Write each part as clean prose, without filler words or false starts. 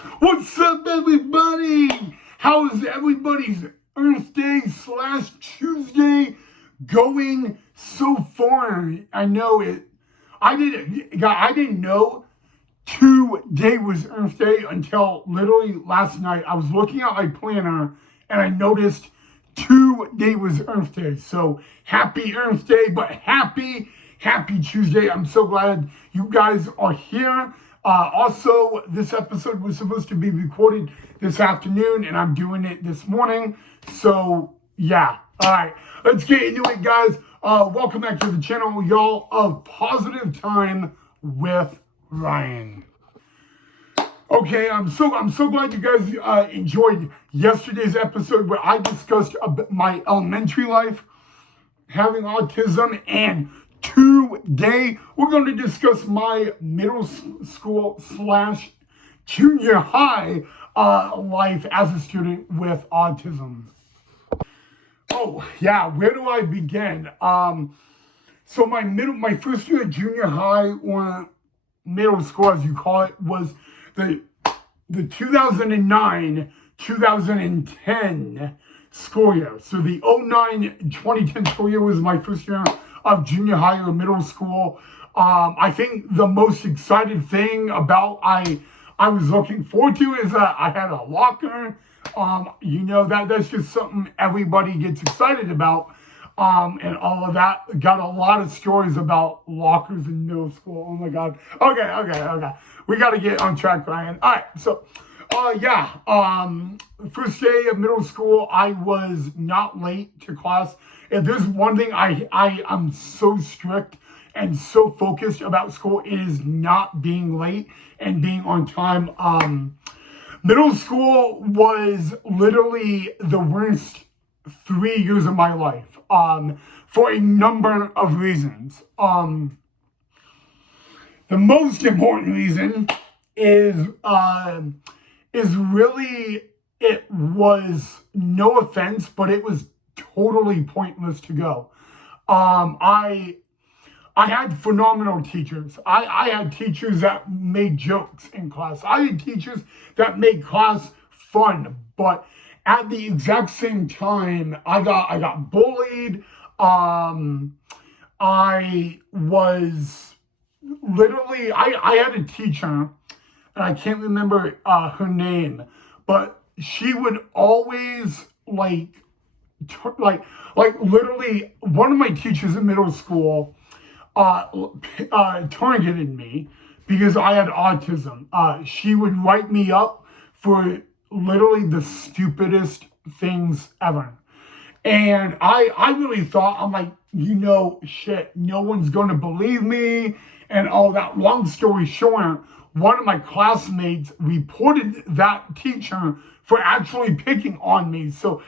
What's up, everybody? How is everybody's Earth Day / Tuesday going so far? I know it. I didn't know today was Earth Day until literally last night. I was looking at my planner and I noticed today was Earth Day. So happy Earth Day, but happy Tuesday. I'm so glad you guys are here. Also, this episode was supposed to be recorded this afternoon, and I'm doing it this morning. So, yeah. All right, let's get into it, guys. Welcome back to the channel, y'all, of Positive Time with Ryan. Okay, I'm so glad you guys enjoyed yesterday's episode where I discussed my elementary life, having autism, and today we're going to discuss my middle school / junior high life as a student with autism. Oh yeah, where do I begin? So my first year at junior high or middle school, as you call it, was the 2009-2010 school year. So the 2009-2010 school year was my first year of junior high or middle school. I think the most exciting thing about I was looking forward to is that I had a locker. That's just something everybody gets excited about. And all of that. Got a lot of stories about lockers in middle school. Oh my God. Okay. We got to get on track, Ryan. All right. So, first day of middle school, I was not late to class. If there's one thing I'm so strict and so focused about school, it is not being late and being on time. Middle school was literally the worst 3 years of my life, for a number of reasons. The most important reason is really, it was, no offense, but it was totally pointless to go. I had phenomenal teachers. I had teachers that made jokes in class. I had teachers that made class fun, but at the exact same time, I got bullied. I was literally, I had a teacher, and I can't remember her name, but she would always literally, one of my teachers in middle school targeted me because I had autism. She would write me up for literally the stupidest things ever. And I really thought, I'm like, shit, no one's going to believe me and all that. Long story short, one of my classmates reported that teacher for actually picking on me. So,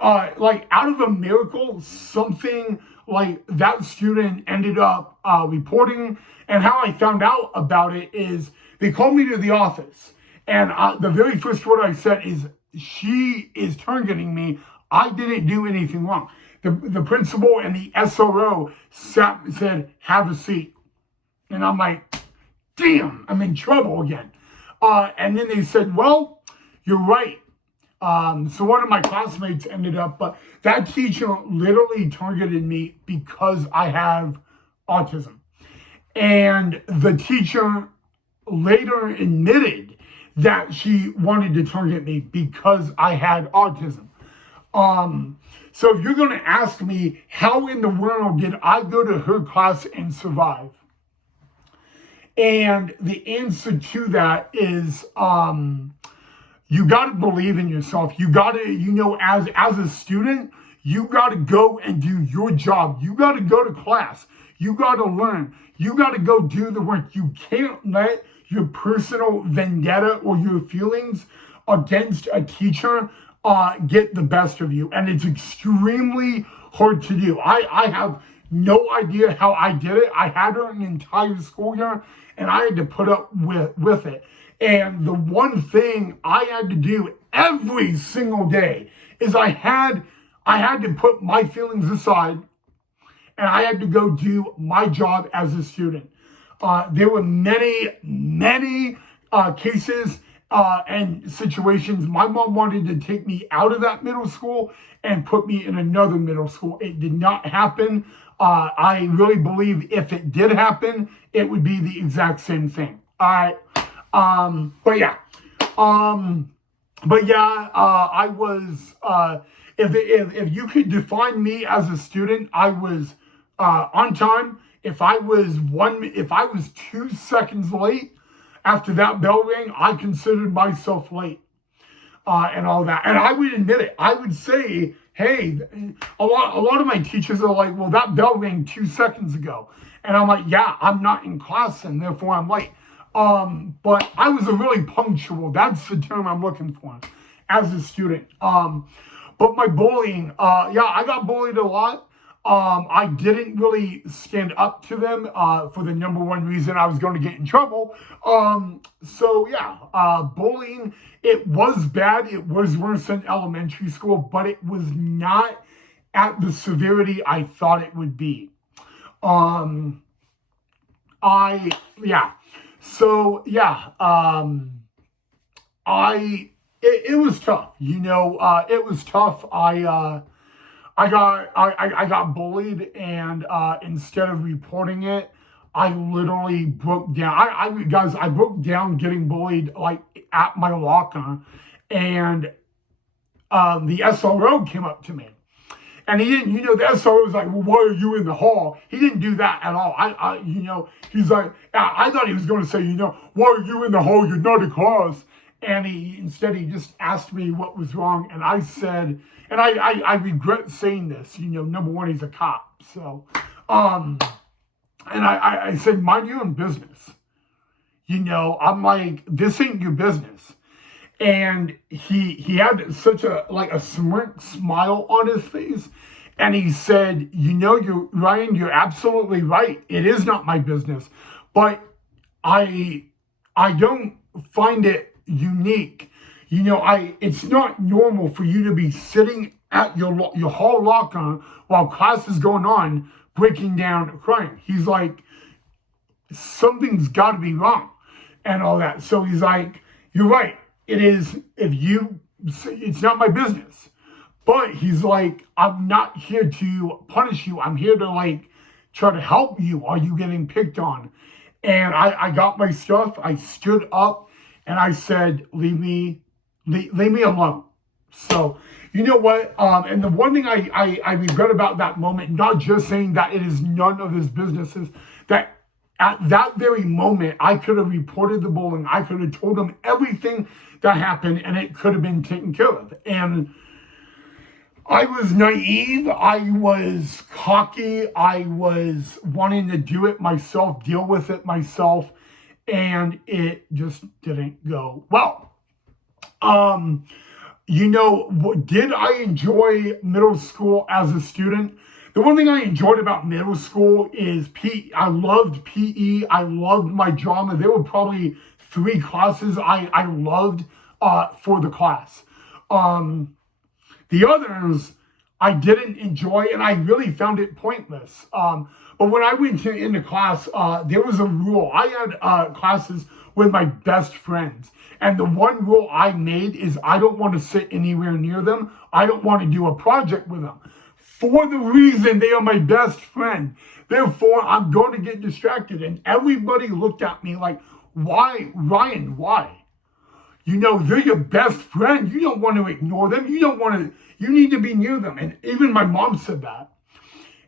out of a miracle, something like that student ended up reporting. And how I found out about it is they called me to the office. And the very first word I said is, she is targeting me. I didn't do anything wrong. The principal and the SRO said, have a seat. And I'm like, damn, I'm in trouble again. And then they said, well, you're right. So one of my classmates ended up, but that teacher literally targeted me because I have autism. And the teacher later admitted that she wanted to target me because I had autism. So if you're going to ask me, how in the world did I go to her class and survive? And the answer to that is, you got to believe in yourself. You got to, as a student, you got to go and do your job. You got to go to class. You got to learn. You got to go do the work. You can't let your personal vendetta or your feelings against a teacher get the best of you. And it's extremely hard to do. I have no idea how I did it. I had her an entire school year, and I had to put up with it. And the one thing I had to do every single day is I had to put my feelings aside, and I had to go do my job as a student. There were many cases and situations. My mom wanted to take me out of that middle school and put me in another middle school. It did not happen. I really believe if it did happen, it would be the exact same thing. All right. But yeah. I was, if you could define me as a student, I was on time. If I was 2 seconds late after that bell rang, I considered myself late, and all that. And I would admit it. I would say, hey, a lot of my teachers are like, well, that bell rang 2 seconds ago. And I'm like, yeah, I'm not in class and therefore I'm late. But I was a really punctual, that's the term I'm looking for, as a student. But my bullying, I got bullied a lot. I didn't really stand up to them for the number one reason I was going to get in trouble. Bullying, it was bad. It was worse than elementary school, but it was not at the severity I thought it would be. It was tough. It was tough. I got bullied, and instead of reporting it, I literally broke down. I broke down getting bullied like at my locker, and the SRO came up to me. And he didn't, the SRO was like, well, why are you in the hall? He didn't do that at all. He's like, I thought he was going to say, why are you in the hall? You're not in class. And he just asked me what was wrong. And I said, and I regret saying this, number one, he's a cop. So, and I said, mind your own business. I'm like, this ain't your business. And he had such a smirk smile on his face. And he said, Ryan, you're absolutely right. It is not my business. But I don't find it unique. It's not normal for you to be sitting at your hall locker while class is going on, breaking down, crying. He's like, something's got to be wrong and all that. So he's like, you're right. It is, it's not my business. But he's like, I'm not here to punish you. I'm here to try to help you. Are you getting picked on? And I got my stuff. I stood up and I said, leave me alone. So, you know what? And the one thing I regret about that moment, not just saying that it is none of his business, is that at that very moment, I could have reported the bullying. I could have told him everything that happened, and it could have been taken care of. And I was naive. I was cocky. I was wanting to do it myself, deal with it myself, and it just didn't go well. Did I enjoy middle school as a student? The one thing I enjoyed about middle school is PE. I loved PE. I loved my drama. There were probably 3 classes I loved for the class. The others I didn't enjoy, and I really found it pointless. But when I went into class, there was a rule. I had classes with my best friends. And the one rule I made is I don't want to sit anywhere near them. I don't want to do a project with them. For the reason they are my best friend. Therefore, I'm going to get distracted. And everybody looked at me like, why, Ryan, why? They're your best friend. You don't want to ignore them. You need to be near them. And even my mom said that.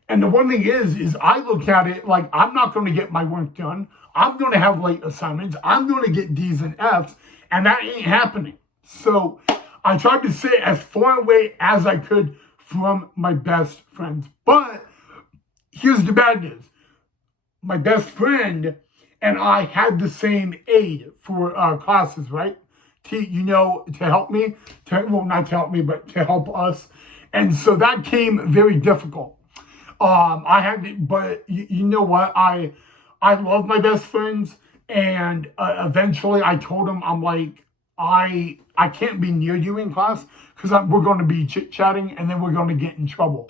And the one thing is I look at it like I'm not going to get my work done. I'm going to have late assignments. I'm going to get D's and F's. And that ain't happening. So I tried to sit as far away as I could from my best friends. But here's the bad news. My best friend and I had the same aide for classes, right? To help me. Not to help me, but to help us. And so that came very difficult. But you know what? I love my best friends. And eventually I told him, I'm like, I can't be near you in class because we're going to be chit-chatting and then we're going to get in trouble.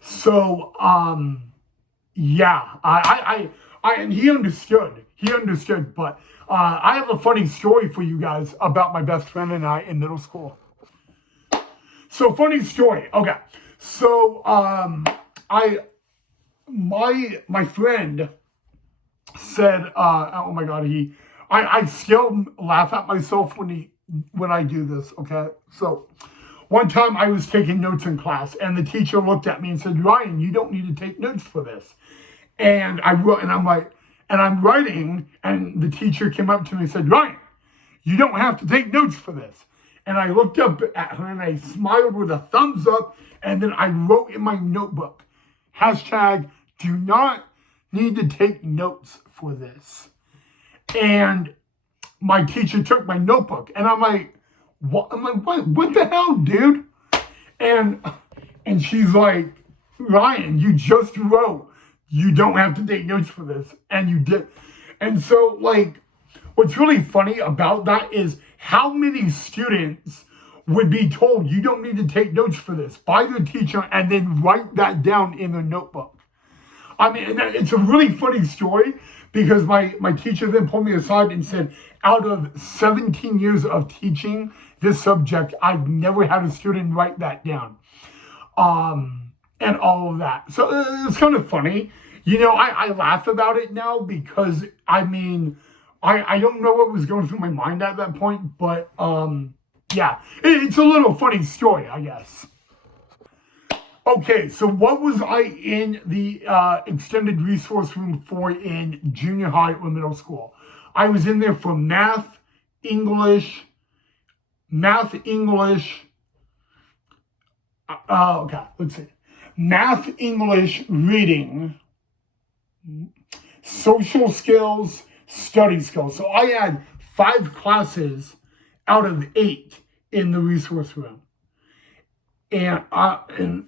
So, and he understood. But I have a funny story for you guys about my best friend and I in middle school. So funny story. Okay. So my friend said, oh my God, I still laugh at myself when I do this. Okay. So one time I was taking notes in class and the teacher looked at me and said, Ryan, you don't need to take notes for this. And I wrote, and I'm like, and I'm writing, and the teacher came up to me and said, Ryan, you don't have to take notes for this. And I looked up at her and I smiled with a thumbs up, and then I wrote in my notebook, hashtag, do not need to take notes for this. And my teacher took my notebook, and I'm like, what the hell, dude? And she's like, Ryan, you just wrote, you don't have to take notes for this. And you did. And so, like, what's really funny about that is how many students would be told you don't need to take notes for this by their teacher and then write that down in their notebook. I mean, it's a really funny story because my teacher then pulled me aside and said, out of 17 years of teaching this subject, I've never had a student write that down. And all of that. So it's kind of funny. You know, I laugh about it now because, I mean, I don't know what was going through my mind at that point, but yeah, it's a little funny story, I guess. Okay, so what was I in the extended resource room for in junior high or middle school? I was in there for math, English, okay, let's see. Math, English, reading, social skills, study skills. So I had 5 classes out of 8 in the resource room. And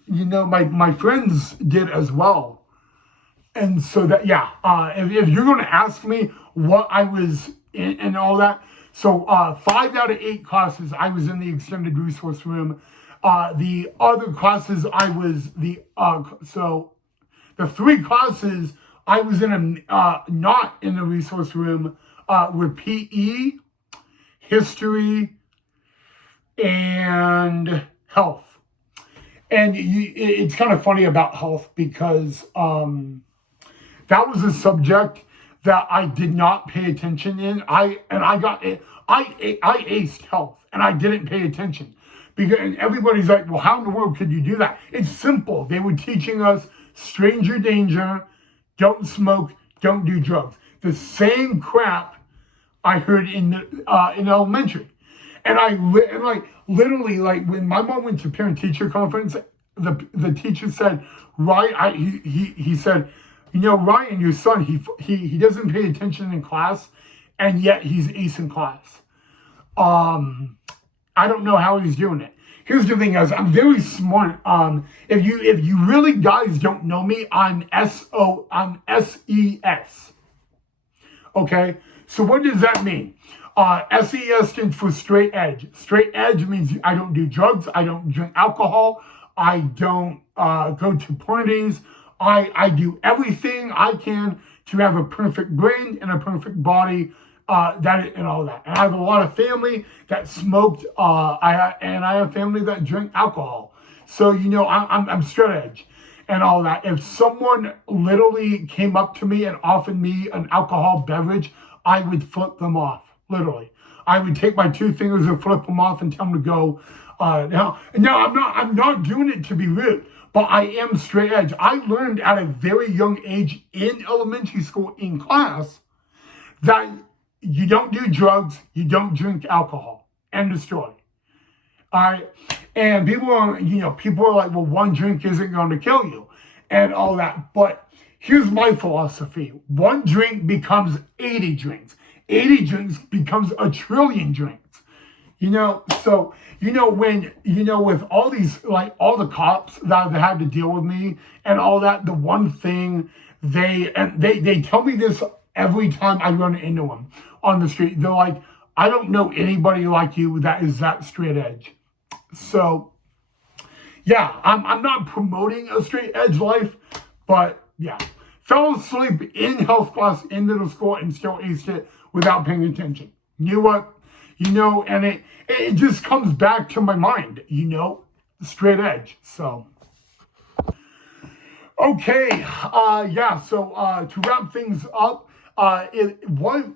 you know, my friends did as well. And so that, yeah, if you're going to ask me what I was in and all that, so 5 out of 8 classes I was in the extended resource room. The other classes I was so the 3 classes I was in not in the resource room were PE, history, and health. And it's kind of funny about health because that was a subject that I did not pay attention in. I aced health and I didn't pay attention. And everybody's like, well, how in the world could you do that? It's simple. They were teaching us stranger danger, don't smoke, don't do drugs. The same crap I heard in elementary. And literally, when my mom went to parent-teacher conference, the teacher said, Ryan, he said, you know, Ryan, your son, he doesn't pay attention in class, and yet he's ace in class. I don't know how he's doing it. Here's the thing, guys. I'm very smart. If you really guys don't know me, I'm SES. Okay? So what does that mean? SES stands for straight edge. Straight edge means I don't do drugs. I don't drink alcohol. I don't go to parties. I do everything I can to have a perfect brain and a perfect body. And all that. And I have a lot of family that smoked, I have family that drink alcohol. So, you know, I'm straight edge and all that. If someone literally came up to me and offered me an alcohol beverage, I would flip them off, literally. I would take my 2 fingers and flip them off and tell them to go. Now, I'm not doing it to be rude, but I am straight edge. I learned at a very young age in elementary school in class that you don't do drugs, you don't drink alcohol. End of story. All right. And people are like, well, 1 drink isn't going to kill you and all that. But here's my philosophy. 1 drink becomes 80 drinks. 80 drinks becomes 1 trillion drinks. You know, so, you know, when, you know, with all these, like all the cops that have had to deal with me and all that, the one thing they tell me this every time I run into them on the street. They're like, I don't know anybody like you that is that straight edge. So, yeah, I'm not promoting a straight edge life, but yeah. Fell asleep in health class in middle school and still aced it without paying attention. You know what? And it just comes back to my mind, straight edge. So, okay. So to wrap things up, what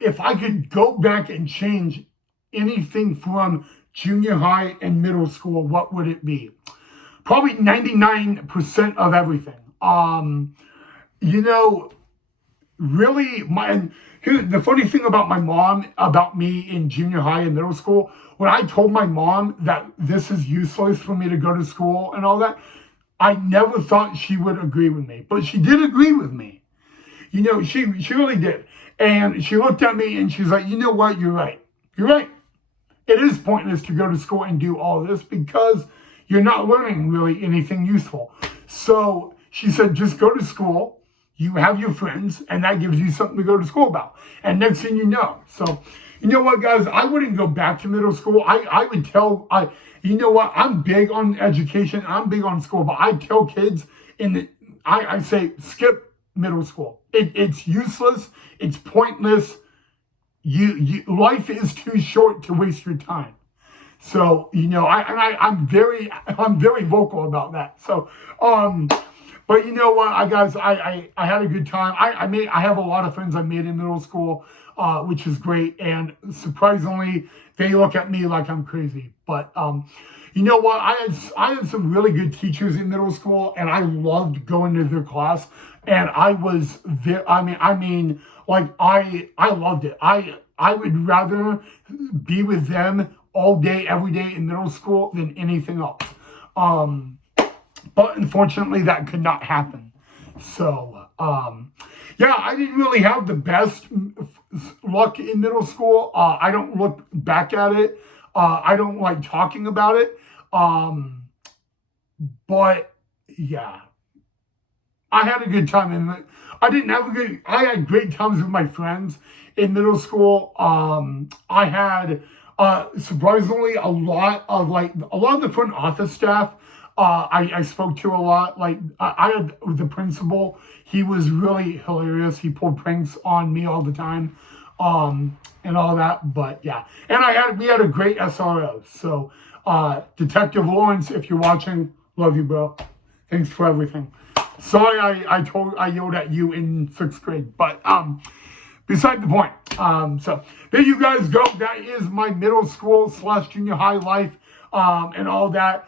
if I could go back and change anything from junior high and middle school, what would it be? Probably 99% of everything. Really, the funny thing about my mom, about me in junior high and middle school, when I told my mom that this is useless for me to go to school and all that, I never thought she would agree with me, but she did agree with me. She really did. And she looked at me and she's like, you know what? You're right. You're right. It is pointless to go to school and do all this because you're not learning really anything useful. So she said, just go to school. You have your friends, and that gives you something to go to school about. And next thing you know. So, you know what, guys? I wouldn't go back to middle school. I would tell, you know what? I'm big on education. I'm big on school. But I tell kids, I say, skip middle school. It's useless. It's pointless. Life is too short to waste your time. So, I'm very vocal about that. So, but you know what, guys, I had a good time. I have a lot of friends I made in middle school, which is great. And surprisingly, they look at me like I'm crazy. But you know what, I had some really good teachers in middle school, and I loved going to their class. And I was I loved it. I would rather be with them all day, every day in middle school than anything else. But unfortunately, that could not happen. So, I didn't really have the best luck in middle school. I don't look back at it. I don't like talking about it. But yeah, I had a good time. I had great times with my friends in middle school. I had, surprisingly, a lot of the front office staff. I spoke to a lot. I had the principal. He was really hilarious. He pulled pranks on me all the time, and all that. But yeah, and we had a great SRO. So, Detective Lawrence, if you're watching, love you, bro. Thanks for everything. Sorry, I yelled at you in 6th grade, but beside the point. So there you guys go. That is my middle school / junior high life, and all that.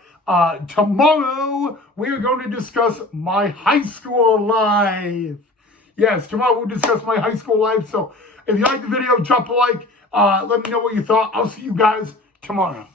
Tomorrow, we are going to discuss my high school life. Yes, tomorrow we'll discuss my high school life. So if you like the video, drop a like. Let me know what you thought. I'll see you guys tomorrow.